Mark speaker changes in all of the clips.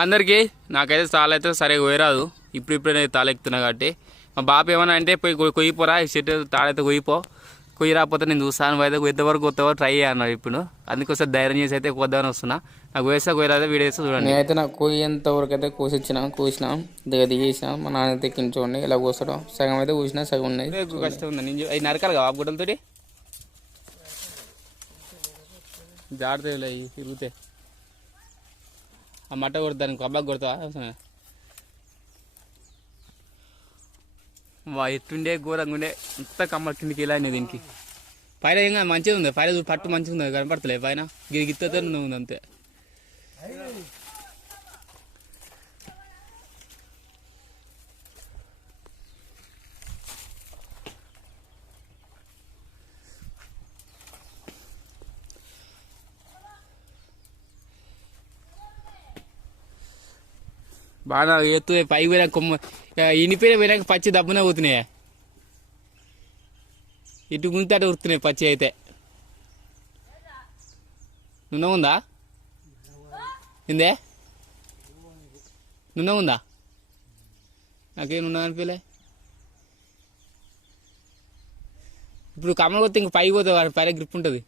Speaker 1: అందరికీ నాకైతే తాళ అయితే సరిగా పోయరాదు. ఇప్పుడు ఇప్పుడే నేను తాళ ఎక్కుతున్నా కాబట్టి. మా బాప ఏమన్నా అంటే పోయి కొయ్యిపోరా ఈ చెట్టు తాడైతే కొయ్యిపో. కొయ్యి రాకపోతే నేను చూస్తాను అయితే ఎంతవరకు కొత్తవరకు ట్రై అన్నారు ఇప్పుడు. అందుకోసం ధైర్యం చేసి అయితే కొద్దామని వస్తున్నా. నాకు వేస్తా కొయ్యరాదే వీడియో వేస్తే చూడండి.
Speaker 2: నేనైతే నాకు కోయేంత వరకు అయితే కోసిచ్చిన కోసిన దిగ దిగేసిన మా నాన్న అయితే చూడండి ఇలా కోసడం సగం అయితే కోసిన సగం ఉన్నాయి.
Speaker 1: కష్టం ఉంది. నేను అవి నరకాలి కదా గుడ్డలతోటి? జాగ్రత్త తిరుగుతే. ఆ మట్ట కొడతాను కబ్బాకి కొడతావా. వా ఎట్టుండే ఘోరంగా ఉండే. అంత కమ్మ కిందికి ఇలా అయినాయి దీనికి? పైన ఏం మంచిగా ఉంది. పైన పట్టు మంచిగా ఉంది కనపడతలే పైన. గిరి గిత్తతో ఉంది అంతే. బాగా ఎత్తు పైకి పోయినా కొమ్మ ఇనిపోయిన పోయినాక పచ్చి దబ్బునే పోతున్నాయి ఇటు గుంతే అటు ఉరుతున్నాయి పచ్చి అయితే. నున్న ఉందా? ఇందే? నున్న ఉందా? నాకేం ఉన్నా అనిపించలే ఇప్పుడు కమ్మలు కొత్త ఇంక పైకి పోతే పైన గ్రిప్ ఉంటుంది.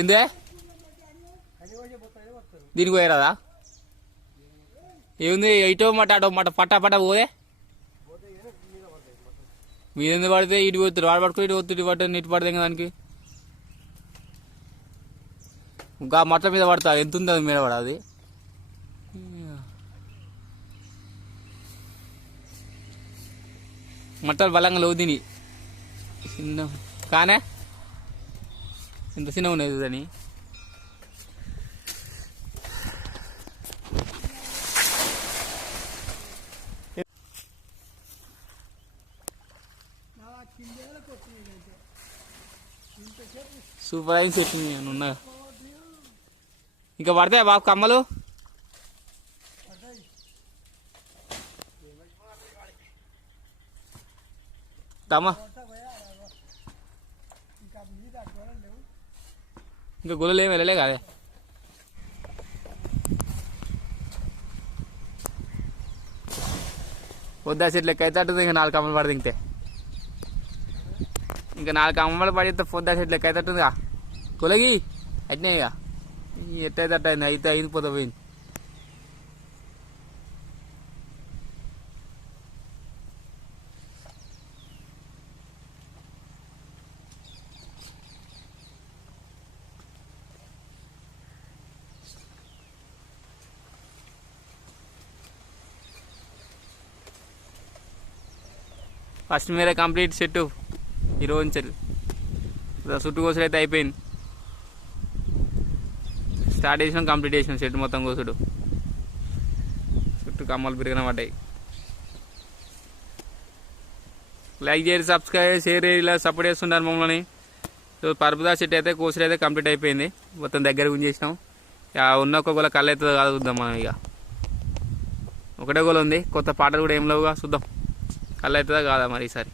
Speaker 1: ఏందే? దీనికి పోయారా ఏముంది ఇటో మాట అటో మాట పట్టా పట్టా పోదే? మీరు ఎందుకు పడితే ఇటు పోతుంది వాడు పట్టుకుని ఇటు పోతుంది ఇటు పట్టు ఇటు పడితే ఇంకా దానికి. ఇంకా మట్ల మీద పడతా ఎంత ఉంది అది మీద పడది మట్టలు బలంగా లేవు తిని. చిన్న కానే? ఇంత చిన్న ఉన్నది దాని సూపర్ అయింది చెట్టు నేను ఉన్నా. ఇంకా పడతాయా బాబు కమ్మలు? తమ్మా ఇంకా గుల్లలు ఏమి వెళ్ళలే కాదే వద్దా చెట్లు ఎక్క అయితే అట్టుంది ఇంకా నాలుగు కమ్మలు పడదు ఇంతే ఇంకా నాలుగు కమ్మలు పడితే పొద్దా చెట్లు ఎక్క అయితే అట్టుందిగా కొలగి అట్నే ఇక ఎట్టయితే అట్ట అయింది అయితే అయింది పోతా పోయింది ఫస్ట్ మీరే కంప్లీట్ సెట్ ఈరోజు నుంచి చుట్టూ కోసుడు అయితే అయిపోయింది. స్టార్ట్ చేసినాం కంప్లీట్ చేసినాం సెట్ మొత్తం కోసుడు. చుట్టూ కమ్మలు పెరిగిన పడ్డాయి. లైక్ చేయండి సబ్స్క్రైబ్ షేర్ ఇలా సపోర్ట్ చేస్తున్నారు మమ్మల్ని. సో పరుపుదా సెట్ అయితే కోసుడు అయితే కంప్లీట్ అయిపోయింది. మొత్తం దగ్గర గుంజేసినాం. ఇక ఉన్న ఒక గోల కళ్ళు అయితే కాదు చూద్దాం మనం ఇక. ఒకటే గోల ఉంది. కొత్త పాటలు కూడా ఏం లేవుగా చూద్దాం. కళ్ళు అవుతుందా కాదా మరి ఈసారి?